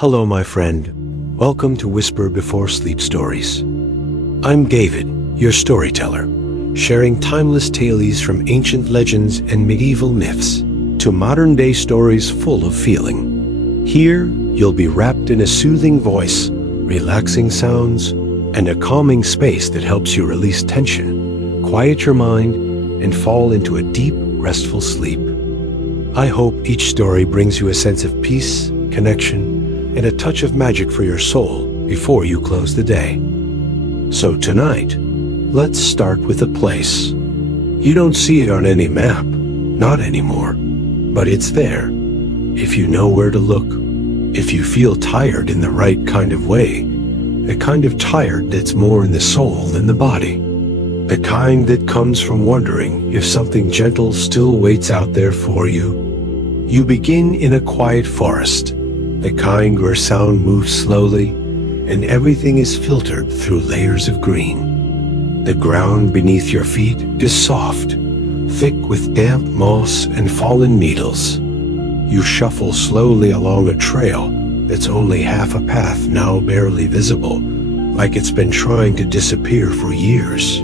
Hello, my friend. Welcome to Whisper Before Sleep Stories. I'm David, your storyteller, sharing timeless tales from ancient legends and medieval myths to modern-day stories full of feeling. Here, you'll be wrapped in a soothing voice, relaxing sounds, and a calming space that helps you release tension, quiet your mind, and fall into a deep, restful sleep. I hope each story brings you a sense of peace, connection, and a touch of magic for your soul before you close the day. So tonight, let's start with a place. You don't see it on any map, not anymore, but it's there. If you know where to look, if you feel tired in the right kind of way, the kind of tired that's more in the soul than the body, the kind that comes from wondering if something gentle still waits out there for you. You begin in a quiet forest, the kind where sound moves slowly and everything is filtered through layers of green. The ground beneath your feet is soft, thick with damp moss and fallen needles. You shuffle slowly along a trail that's only half a path, now barely visible, like it's been trying to disappear for years.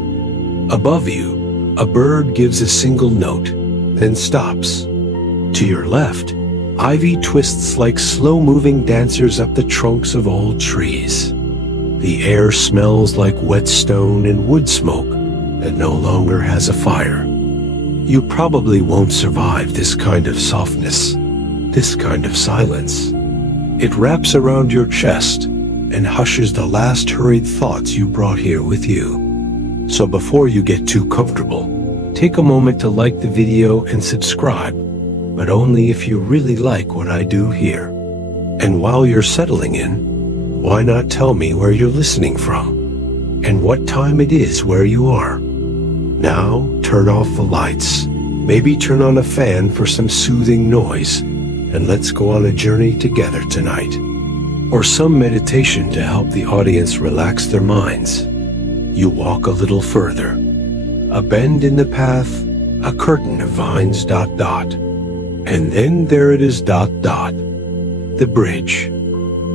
Above you, a bird gives a single note, then stops. To your left, ivy twists like slow-moving dancers up the trunks of old trees. The air smells like wet stone and wood smoke that no longer has a fire. You probably won't survive this kind of softness, this kind of silence. It wraps around your chest and hushes the last hurried thoughts you brought here with you. So before you get too comfortable, take a moment to like the video and subscribe, but only if you really like what I do here. And while you're settling in, why not tell me where you're listening from and what time it is where you are? Now, turn off the lights, maybe turn on a fan for some soothing noise, and let's go on a journey together tonight. Or some meditation to help the audience relax their minds. You walk a little further. A bend in the path, a curtain of vines ... And then there it is ... The bridge.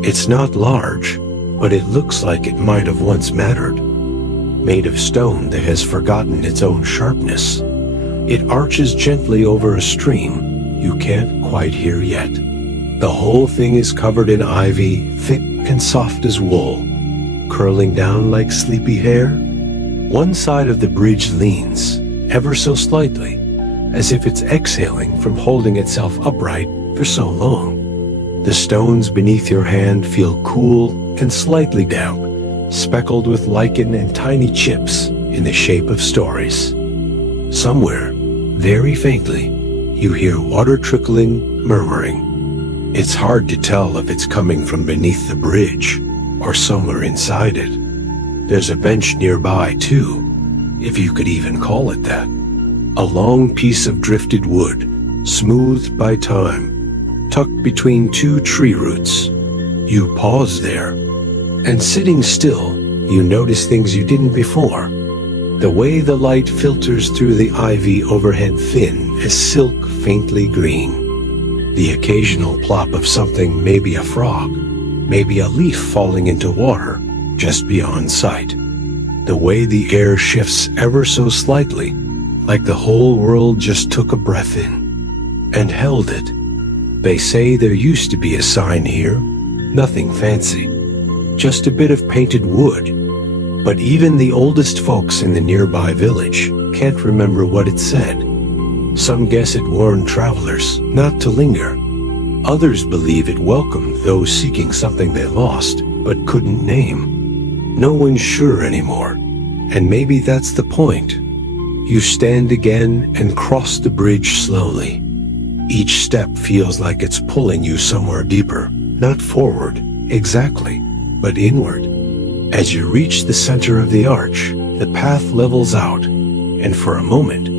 It's not large, but it looks like it might have once mattered. Made of stone that has forgotten its own sharpness. It arches gently over a stream you can't quite hear yet. The whole thing is covered in ivy, thick and soft as wool, curling down like sleepy hair. One side of the bridge leans, ever so slightly, as if it's exhaling from holding itself upright for so long. The stones beneath your hand feel cool and slightly damp, speckled with lichen and tiny chips in the shape of stories. Somewhere, very faintly, you hear water trickling, murmuring. It's hard to tell if it's coming from beneath the bridge or somewhere inside it. There's a bench nearby too, if you could even call it that. A long piece of drifted wood, smoothed by time, tucked between two tree roots. You pause there, and sitting still, you notice things you didn't before. The way the light filters through the ivy overhead thin as silk faintly green. The occasional plop of something, maybe a frog, maybe a leaf falling into water just beyond sight. The way the air shifts ever so slightly, like the whole world just took a breath in and held it. They say there used to be a sign here, nothing fancy, just a bit of painted wood. But even the oldest folks in the nearby village can't remember what it said. Some guess it warned travelers not to linger. Others believe it welcomed those seeking something they lost but couldn't name. No one's sure anymore, and maybe that's the point. You stand again and cross the bridge slowly. Each step feels like it's pulling you somewhere deeper, not forward, exactly, but inward. As you reach the center of the arch, the path levels out, and for a moment,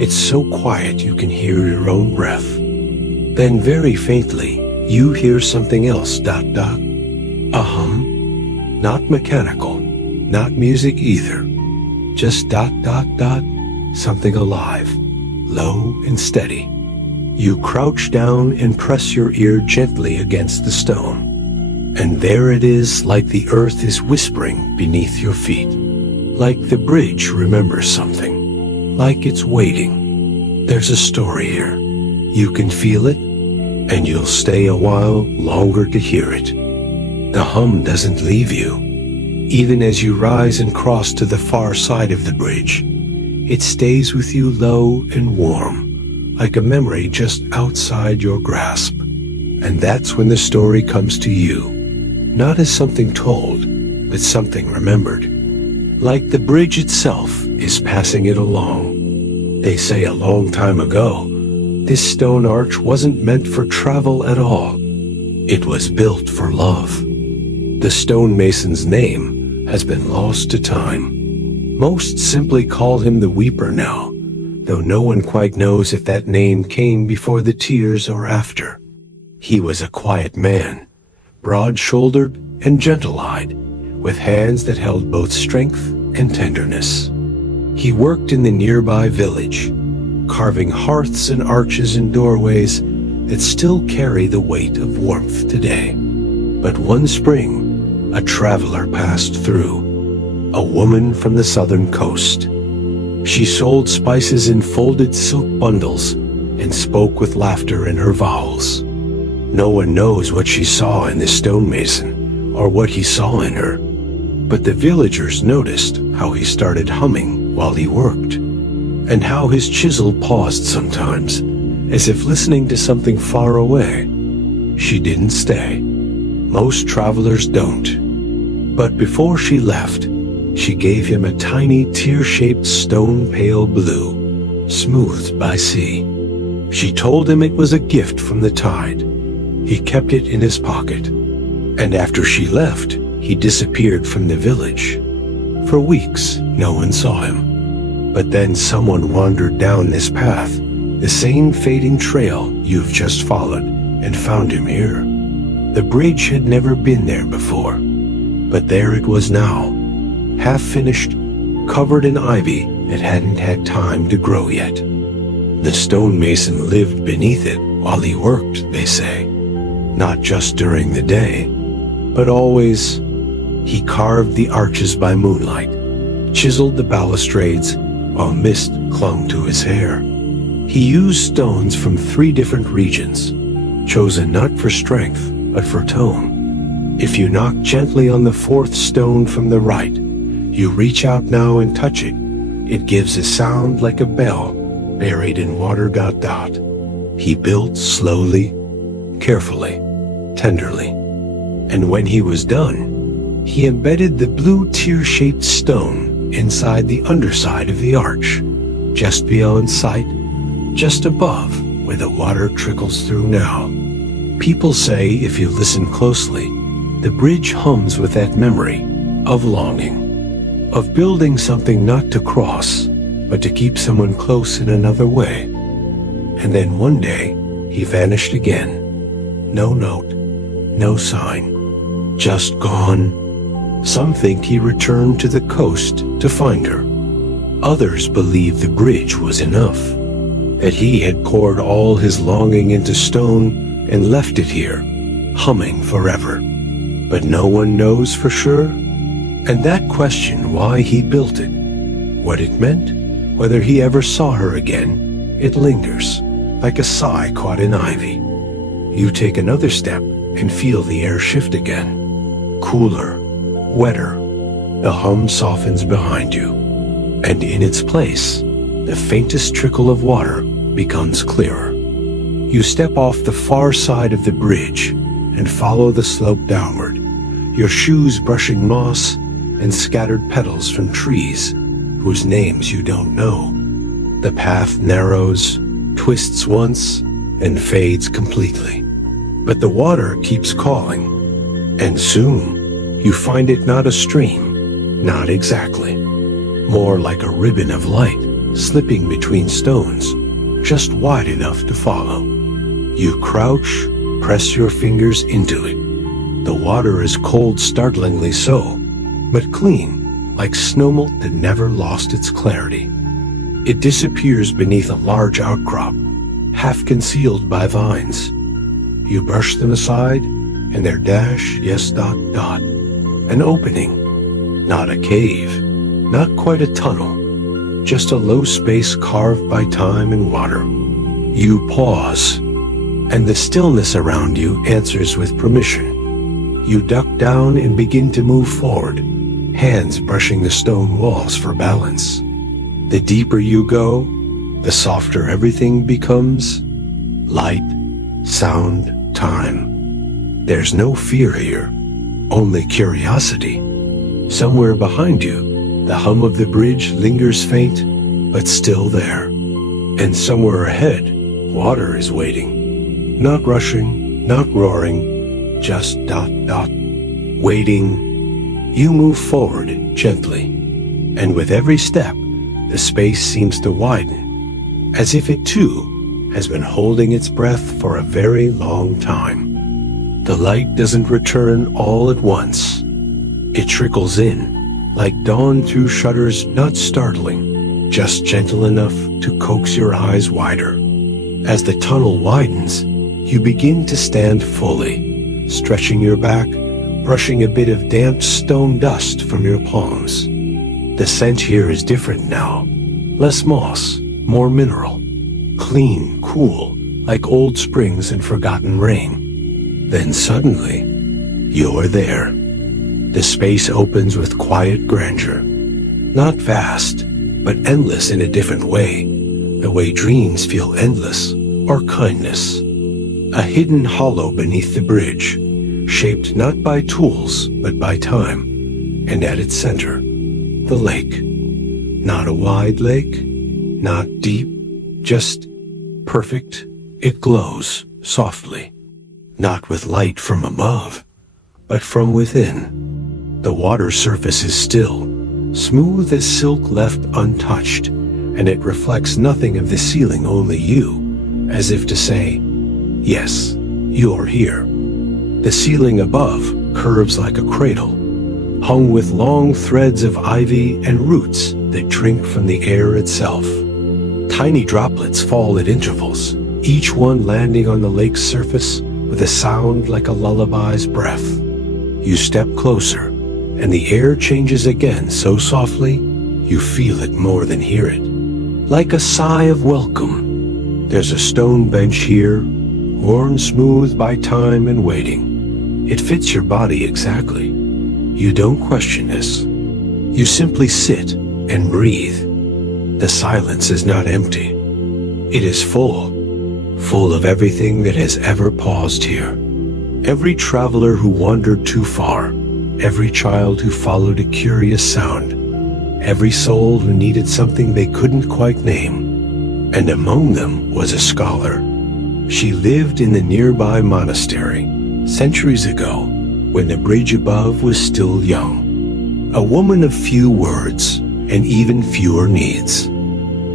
it's so quiet you can hear your own breath. Then very faintly, you hear something else ... A hum. Not mechanical, not music either. Just ... Something alive, low and steady. You crouch down and press your ear gently against the stone. And there it is, like the earth is whispering beneath your feet. Like the bridge remembers something. Like it's waiting. There's a story here. You can feel it, and you'll stay a while longer to hear it. The hum doesn't leave you. Even as you rise and cross to the far side of the bridge, it stays with you low and warm, like a memory just outside your grasp. And that's when the story comes to you, not as something told, but something remembered. Like the bridge itself is passing it along. They say a long time ago, this stone arch wasn't meant for travel at all. It was built for love. The stonemason's name has been lost to time. Most simply call him the Weeper now, though no one quite knows if that name came before the tears or after. He was a quiet man, broad-shouldered and gentle-eyed, with hands that held both strength and tenderness. He worked in the nearby village, carving hearths and arches and doorways that still carry the weight of warmth today. But one spring, a traveler passed through. A woman from the southern coast. She sold spices in folded silk bundles and spoke with laughter in her vowels. No one knows what she saw in the stonemason or what he saw in her, but the villagers noticed how he started humming while he worked, and how his chisel paused sometimes, as if listening to something far away. She didn't stay. Most travelers don't. But before she left, she gave him a tiny tear-shaped stone pale blue, smoothed by sea. She told him it was a gift from the tide. He kept it in his pocket. And after she left, he disappeared from the village. For weeks, no one saw him. But then someone wandered down this path, the same fading trail you've just followed, and found him here. The bridge had never been there before, but there it was now. Half finished, covered in ivy that hadn't had time to grow yet. The stonemason lived beneath it while he worked, they say. Not just during the day, but always. He carved the arches by moonlight, chiseled the balustrades while mist clung to his hair. He used stones from 3 different regions, chosen not for strength, but for tone. If you knock gently on the 4th stone from the right, you reach out now and touch it. It gives a sound like a bell buried in water. He built slowly, carefully, tenderly. And when he was done, he embedded the blue tear-shaped stone inside the underside of the arch, just beyond sight, just above where the water trickles through now. People say if you listen closely, the bridge hums with that memory of longing, of building something not to cross, but to keep someone close in another way. And then one day, he vanished again. No note, no sign, just gone. Some think he returned to the coast to find her. Others believe the bridge was enough, that he had poured all his longing into stone and left it here, humming forever. But no one knows for sure. And that question why he built it, what it meant, whether he ever saw her again, it lingers, like a sigh caught in ivy. You take another step and feel the air shift again. Cooler, wetter, the hum softens behind you. And in its place, the faintest trickle of water becomes clearer. You step off the far side of the bridge and follow the slope downward, your shoes brushing moss and scattered petals from trees whose names you don't know. The path narrows, twists once, and fades completely. But the water keeps calling, and soon you find it not a stream, not exactly, more like a ribbon of light slipping between stones, just wide enough to follow. You crouch, press your fingers into it. The water is cold, startlingly so, but clean, like snowmelt that never lost its clarity. It disappears beneath a large outcrop, half concealed by vines. You brush them aside, and there dash, yes, dot, dot, an opening, not a cave, not quite a tunnel, just a low space carved by time and water. You pause, and the stillness around you answers with permission. You duck down and begin to move forward, hands brushing the stone walls for balance. The deeper you go, the softer everything becomes. Light, sound, time. There's no fear here, only curiosity. Somewhere behind you, the hum of the bridge lingers faint, but still there. And somewhere ahead, water is waiting. Not rushing, not roaring, just dot, dot, waiting. You move forward gently, and with every step, the space seems to widen, as if it too has been holding its breath for a very long time. The light doesn't return all at once. It trickles in, like dawn through shutters, not startling, just gentle enough to coax your eyes wider. As the tunnel widens, you begin to stand fully, stretching your back, brushing a bit of damp stone dust from your palms. The scent here is different now. Less moss, more mineral. Clean, cool, like old springs and forgotten rain. Then suddenly, you're there. The space opens with quiet grandeur. Not vast, but endless in a different way. The way dreams feel endless, or kindness. A hidden hollow beneath the bridge, shaped not by tools, but by time. And at its center, the lake. Not a wide lake, not deep, just perfect. It glows softly, not with light from above, but from within. The water surface is still, smooth as silk left untouched, and it reflects nothing of the ceiling, only you, as if to say, yes, you're here. The ceiling above curves like a cradle, hung with long threads of ivy and roots that drink from the air itself. Tiny droplets fall at intervals, each one landing on the lake's surface with a sound like a lullaby's breath. You step closer, and the air changes again so softly, you feel it more than hear it. Like a sigh of welcome. There's a stone bench here, worn smooth by time and waiting. It fits your body exactly. You don't question this. You simply sit and breathe. The silence is not empty. It is full of everything that has ever paused here. Every traveler who wandered too far, every child who followed a curious sound, every soul who needed something they couldn't quite name. And among them was a scholar. She lived in the nearby monastery, centuries ago, when the bridge above was still young. A woman of few words, and even fewer needs.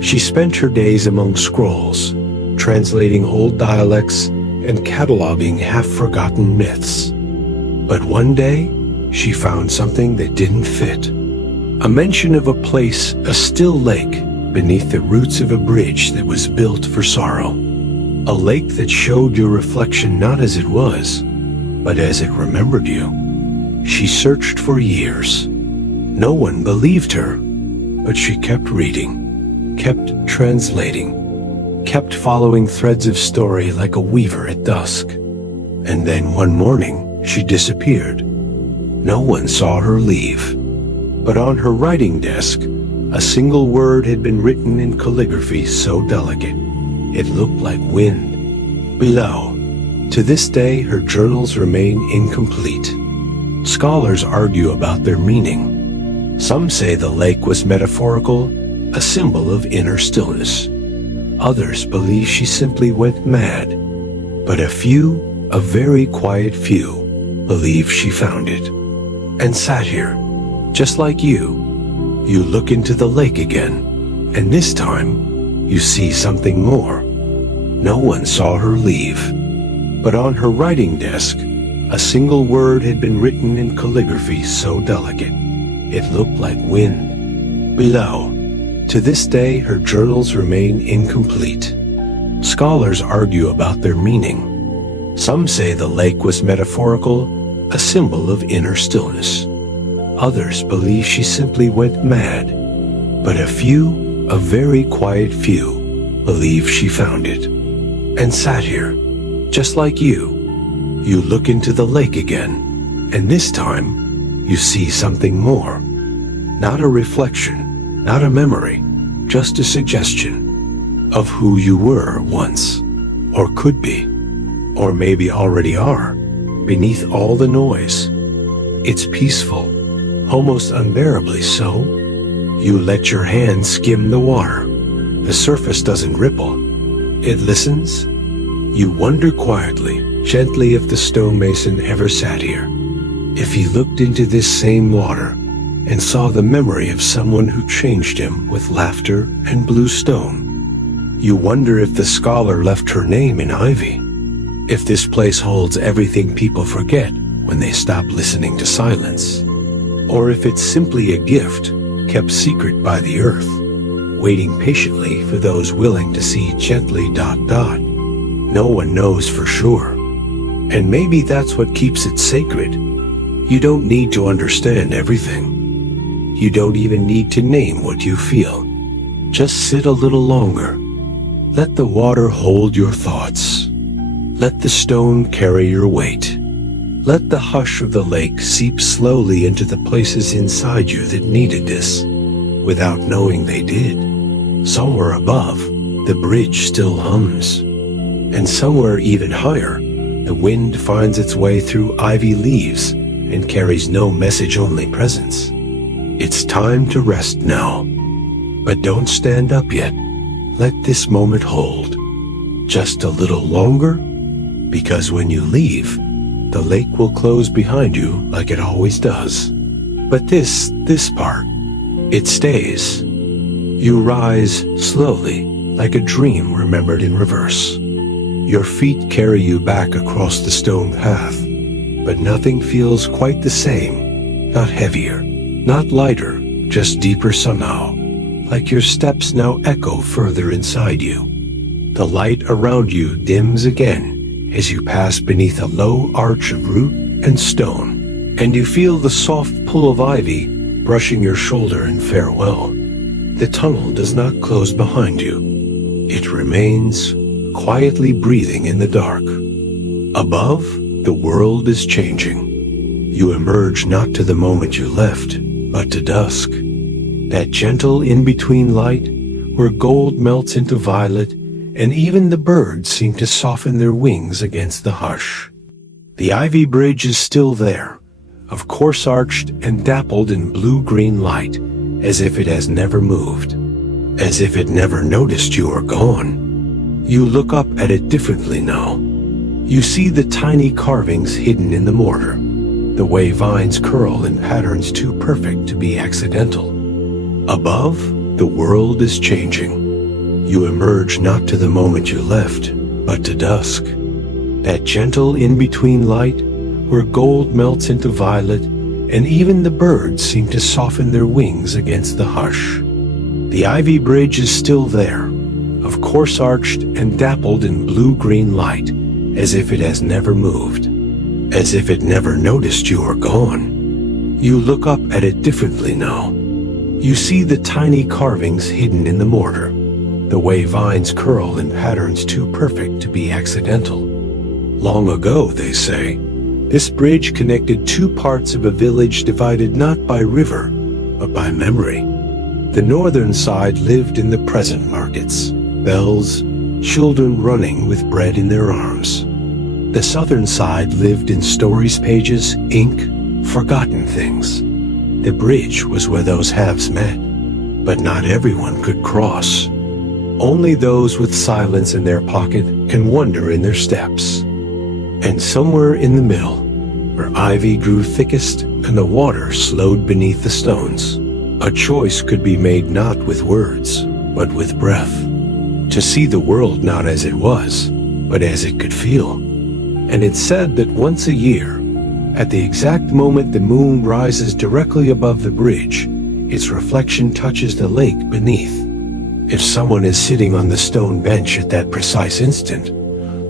She spent her days among scrolls, translating old dialects and cataloging half-forgotten myths. But one day, she found something that didn't fit. A mention of a place, a still lake, beneath the roots of a bridge that was built for sorrow. A lake that showed your reflection not as it was, but as it remembered you. She searched for years. No one believed her, but she kept reading, kept translating, kept following threads of story like a weaver at dusk. And then one morning, she disappeared. No one saw her leave. But on her writing desk, a single word had been written in calligraphy so delicate, it looked like wind. Below, to this day, her journals remain incomplete. Scholars argue about their meaning. Some say the lake was metaphorical, a symbol of inner stillness. Others believe she simply went mad. But a few, a very quiet few, believe she found it and sat here, just like you. You look into the lake again, and this time, you see something more. No one saw her leave. But on her writing desk, a single word had been written in calligraphy so delicate, it looked like wind. Below, to this day, her journals remain incomplete. Scholars argue about their meaning. Some say the lake was metaphorical, a symbol of inner stillness. Others believe she simply went mad, but a few, a very quiet few, believe she found it and sat here, just like you. You look into the lake again, and this time you see something more. Not a reflection, not a memory, just a suggestion of who you were once, or could be, or maybe already are, beneath all the noise. It's peaceful, almost unbearably so. You let your hand skim the water. The surface doesn't ripple. It listens. You wonder quietly, gently, if the stonemason ever sat here. If he looked into this same water and saw the memory of someone who changed him with laughter and blue stone. You wonder if the scholar left her name in ivy. If this place holds everything people forget when they stop listening to silence. Or if it's simply a gift kept secret by the earth, waiting patiently for those willing to see gently ... No one knows for sure. And maybe that's what keeps it sacred. You don't need to understand everything. You don't even need to name what you feel. Just sit a little longer. Let the water hold your thoughts. Let the stone carry your weight. Let the hush of the lake seep slowly into the places inside you that needed this, without knowing they did. Somewhere above, the bridge still hums. And somewhere even higher, the wind finds its way through ivy leaves and carries no message, only presence. It's time to rest now. But don't stand up yet. Let this moment hold. Just a little longer, because when you leave, the lake will close behind you like it always does. But this part, it stays. You rise slowly, like a dream remembered in reverse. Your feet carry you back across the stone path, but nothing feels quite the same. Not heavier, not lighter, just deeper somehow, like your steps now echo further inside you. The light around you dims again as you pass beneath a low arch of root and stone, and you feel the soft pull of ivy brushing your shoulder in farewell. The tunnel does not close behind you. It remains, quietly breathing in the dark. Above, the world is changing. You emerge not to the moment you left, but to dusk. That gentle in-between light, where gold melts into violet, and even the birds seem to soften their wings against the hush. The ivy bridge is still there, of course arched and dappled in blue-green light, as if it has never moved, as if it never noticed you are gone. You look up at it differently now. You see the tiny carvings hidden in the mortar, the way vines curl in patterns too perfect to be accidental. Above, the world is changing. You emerge not to the moment you left, but to dusk. That gentle in-between light, where gold melts into violet, and even the birds seem to soften their wings against the hush. The ivy bridge is still there, of course arched and dappled in blue-green light, as if it has never moved, as if it never noticed you are gone. You look up at it differently now. You see the tiny carvings hidden in the mortar, the way vines curl in patterns too perfect to be accidental. Long ago, they say, this bridge connected two parts of a village divided not by river, but by memory. The northern side lived in the present markets, bells, children running with bread in their arms. The southern side lived in stories, pages, ink, forgotten things. The bridge was where those halves met, but not everyone could cross. Only those with silence in their pocket can wander in their steps. And somewhere in the middle, where ivy grew thickest and the water slowed beneath the stones, a choice could be made not with words, but with breath. To see the world not as it was, but as it could feel. And it's said that once a year, at the exact moment the moon rises directly above the bridge, its reflection touches the lake beneath. If someone is sitting on the stone bench at that precise instant,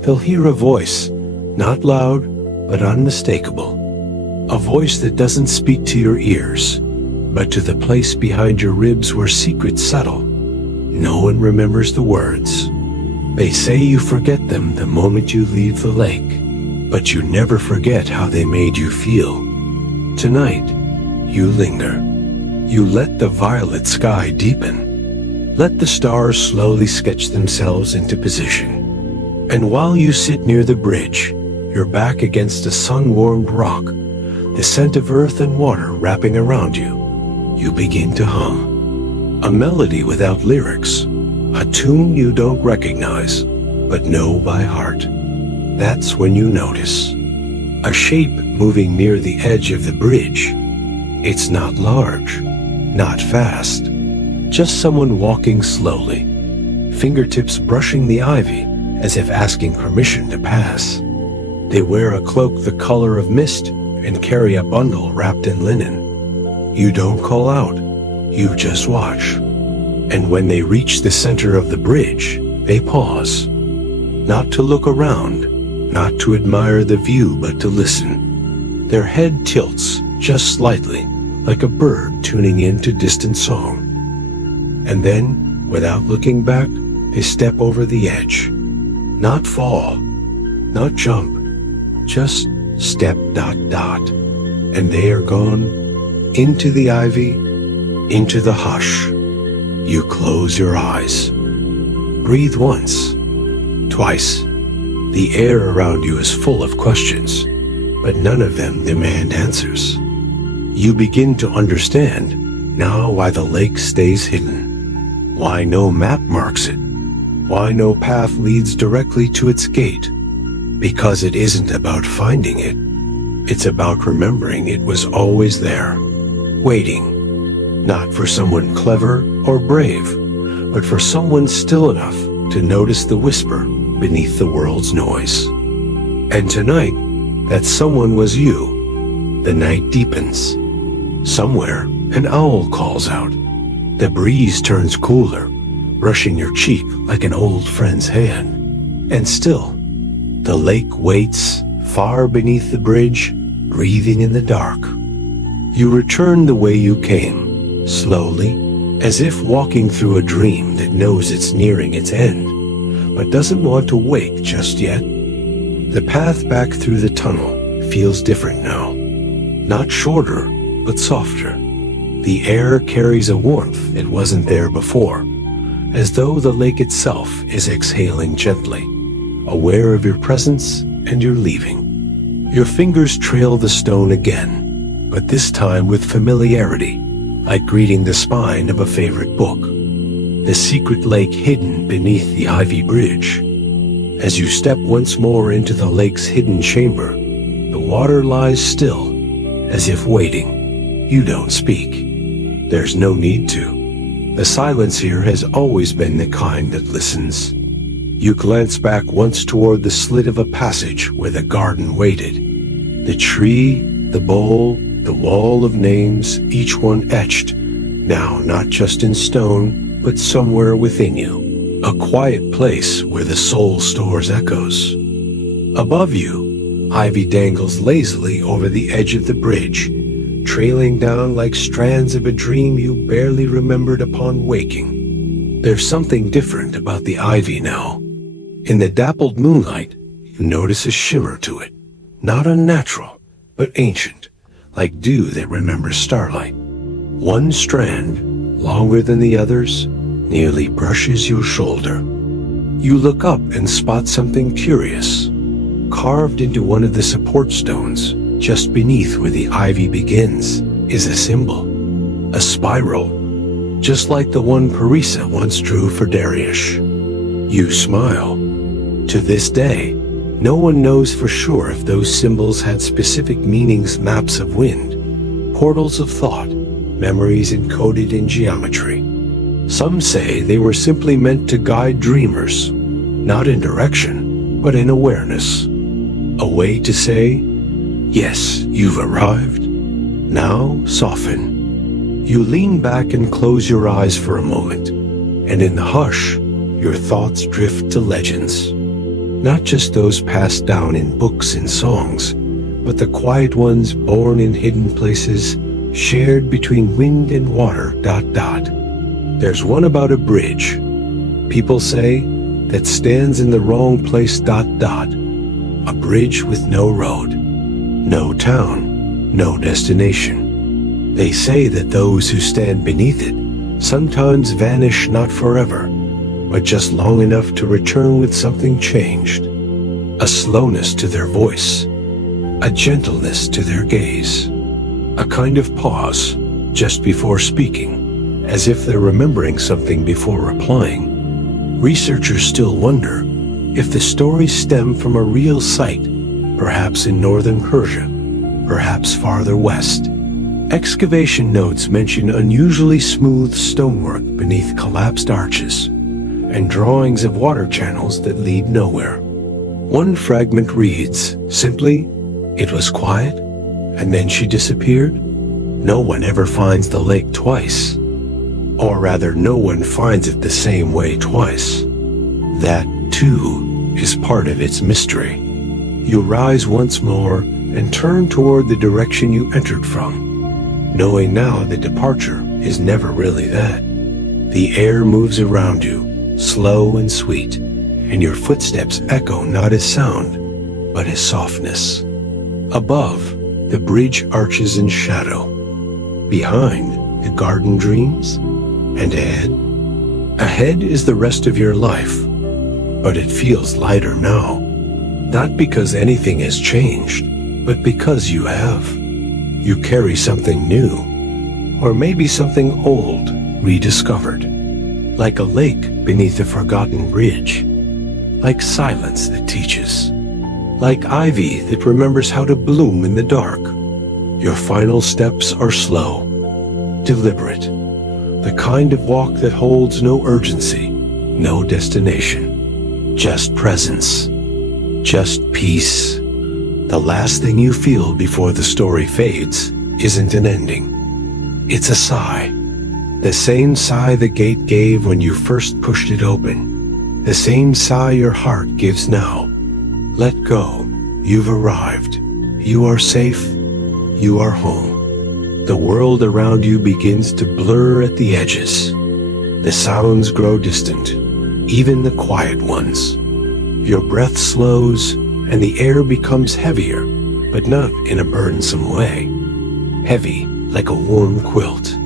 they'll hear a voice, Not loud, but unmistakable. A voice that doesn't speak to your ears, but to the place behind your ribs where secrets settle. No one remembers the words. They say you forget them the moment you leave the lake, but you never forget how they made you feel. Tonight, you linger. You let the violet sky deepen. Let the stars slowly sketch themselves into position. And while you sit near the bridge, your back against a sun-warmed rock, the scent of earth and water wrapping around you, you begin to hum. A melody without lyrics, a tune you don't recognize, but know by heart. That's when you notice a shape moving near the edge of the bridge. It's not large, not fast, just someone walking slowly, fingertips brushing the ivy as if asking permission to pass. They wear a cloak the color of mist and carry a bundle wrapped in linen. You don't call out, you just watch. And when they reach the center of the bridge, they pause. Not to look around, not to admire the view, but to listen. Their head tilts just slightly, like a bird tuning in to distant song. And then, without looking back, they step over the edge. Not fall, not jump, just step ... And they are gone, into the ivy, into the hush. You close your eyes. Breathe once, twice. The air around you is full of questions, but none of them demand answers. You begin to understand now why the lake stays hidden, why no map marks it, why no path leads directly to its gate. Because it isn't about finding it, it's about remembering it was always there, waiting, not for someone clever or brave, but for someone still enough to notice the whisper beneath the world's noise. And tonight, that someone was you. The night deepens. Somewhere, an owl calls out. The breeze turns cooler, brushing your cheek like an old friend's hand. And still, the lake waits, far beneath the bridge, breathing in the dark. You return the way you came, slowly, as if walking through a dream that knows it's nearing its end, but doesn't want to wake just yet. The path back through the tunnel feels different now. Not shorter, but softer. The air carries a warmth it wasn't there before, as though the lake itself is exhaling gently, aware of your presence and your leaving. Your fingers trail the stone again, but this time with familiarity, like greeting the spine of a favorite book. The secret lake hidden beneath the ivy bridge. As you step once more into the lake's hidden chamber, the water lies still, as if waiting. You don't speak. There's no need to. The silence here has always been the kind that listens. You glance back once toward the slit of a passage where the garden waited. The tree, the bowl, the wall of names, each one etched, now not just in stone, but somewhere within you. A quiet place where the soul stores echoes. Above you, ivy dangles lazily over the edge of the bridge, trailing down like strands of a dream you barely remembered upon waking. There's something different about the ivy now. In the dappled moonlight, you notice a shimmer to it. Not unnatural, but ancient, like dew that remembers starlight. One strand, longer than the others, nearly brushes your shoulder. You look up and spot something curious. Carved into one of the support stones, just beneath where the ivy begins, is a symbol. A spiral, just like the one Parisa once drew for Darius. You smile. To this day, no one knows for sure if those symbols had specific meanings: maps of wind, portals of thought, memories encoded in geometry. Some say they were simply meant to guide dreamers, not in direction, but in awareness. A way to say, yes, you've arrived. Now soften. You lean back and close your eyes for a moment, and in the hush, your thoughts drift to legends. Not just those passed down in books and songs, but the quiet ones born in hidden places, shared between wind and water, ... There's one about a bridge, people say, that stands in the wrong place, ... A bridge with no road, no town, no destination. They say that those who stand beneath it sometimes vanish not forever, but just long enough to return with something changed. A slowness to their voice, a gentleness to their gaze, a kind of pause just before speaking, as if they're remembering something before replying. Researchers still wonder if the stories stem from a real site, perhaps in northern Persia, perhaps farther west. Excavation notes mention unusually smooth stonework beneath collapsed arches, and drawings of water channels that lead nowhere. One fragment reads, simply, "It was quiet, and then she disappeared." No one ever finds the lake twice. Or rather, no one finds it the same way twice. That, too, is part of its mystery. You rise once more and turn toward the direction you entered from, knowing now that departure is never really that. The air moves around you, slow and sweet, and your footsteps echo not as sound, but as softness. Above, the bridge arches in shadow. Behind, the garden dreams. And ahead? Ahead is the rest of your life, but it feels lighter now. Not because anything has changed, but because you have. You carry something new, or maybe something old, rediscovered. Like a lake beneath a forgotten bridge. Like silence that teaches. Like ivy that remembers how to bloom in the dark. Your final steps are slow, deliberate. The kind of walk that holds no urgency, no destination. Just presence. Just peace. The last thing you feel before the story fades isn't an ending. It's a sigh. The same sigh the gate gave when you first pushed it open. The same sigh your heart gives now. Let go. You've arrived. You are safe. You are home. The world around you begins to blur at the edges. The sounds grow distant, even the quiet ones. Your breath slows, and the air becomes heavier, but not in a burdensome way. Heavy like a warm quilt.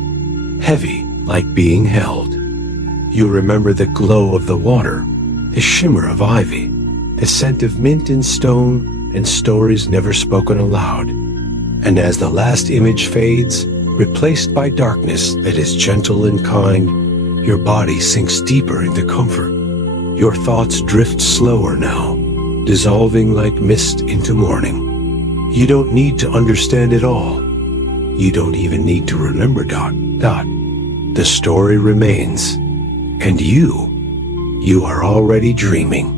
Heavy like being held. You remember the glow of the water, the shimmer of ivy, the scent of mint and stone, and stories never spoken aloud. And as the last image fades, replaced by darkness that is gentle and kind, your body sinks deeper into comfort. Your thoughts drift slower now, dissolving like mist into morning. You don't need to understand it all. You don't even need to remember ... The story remains, and you are already dreaming.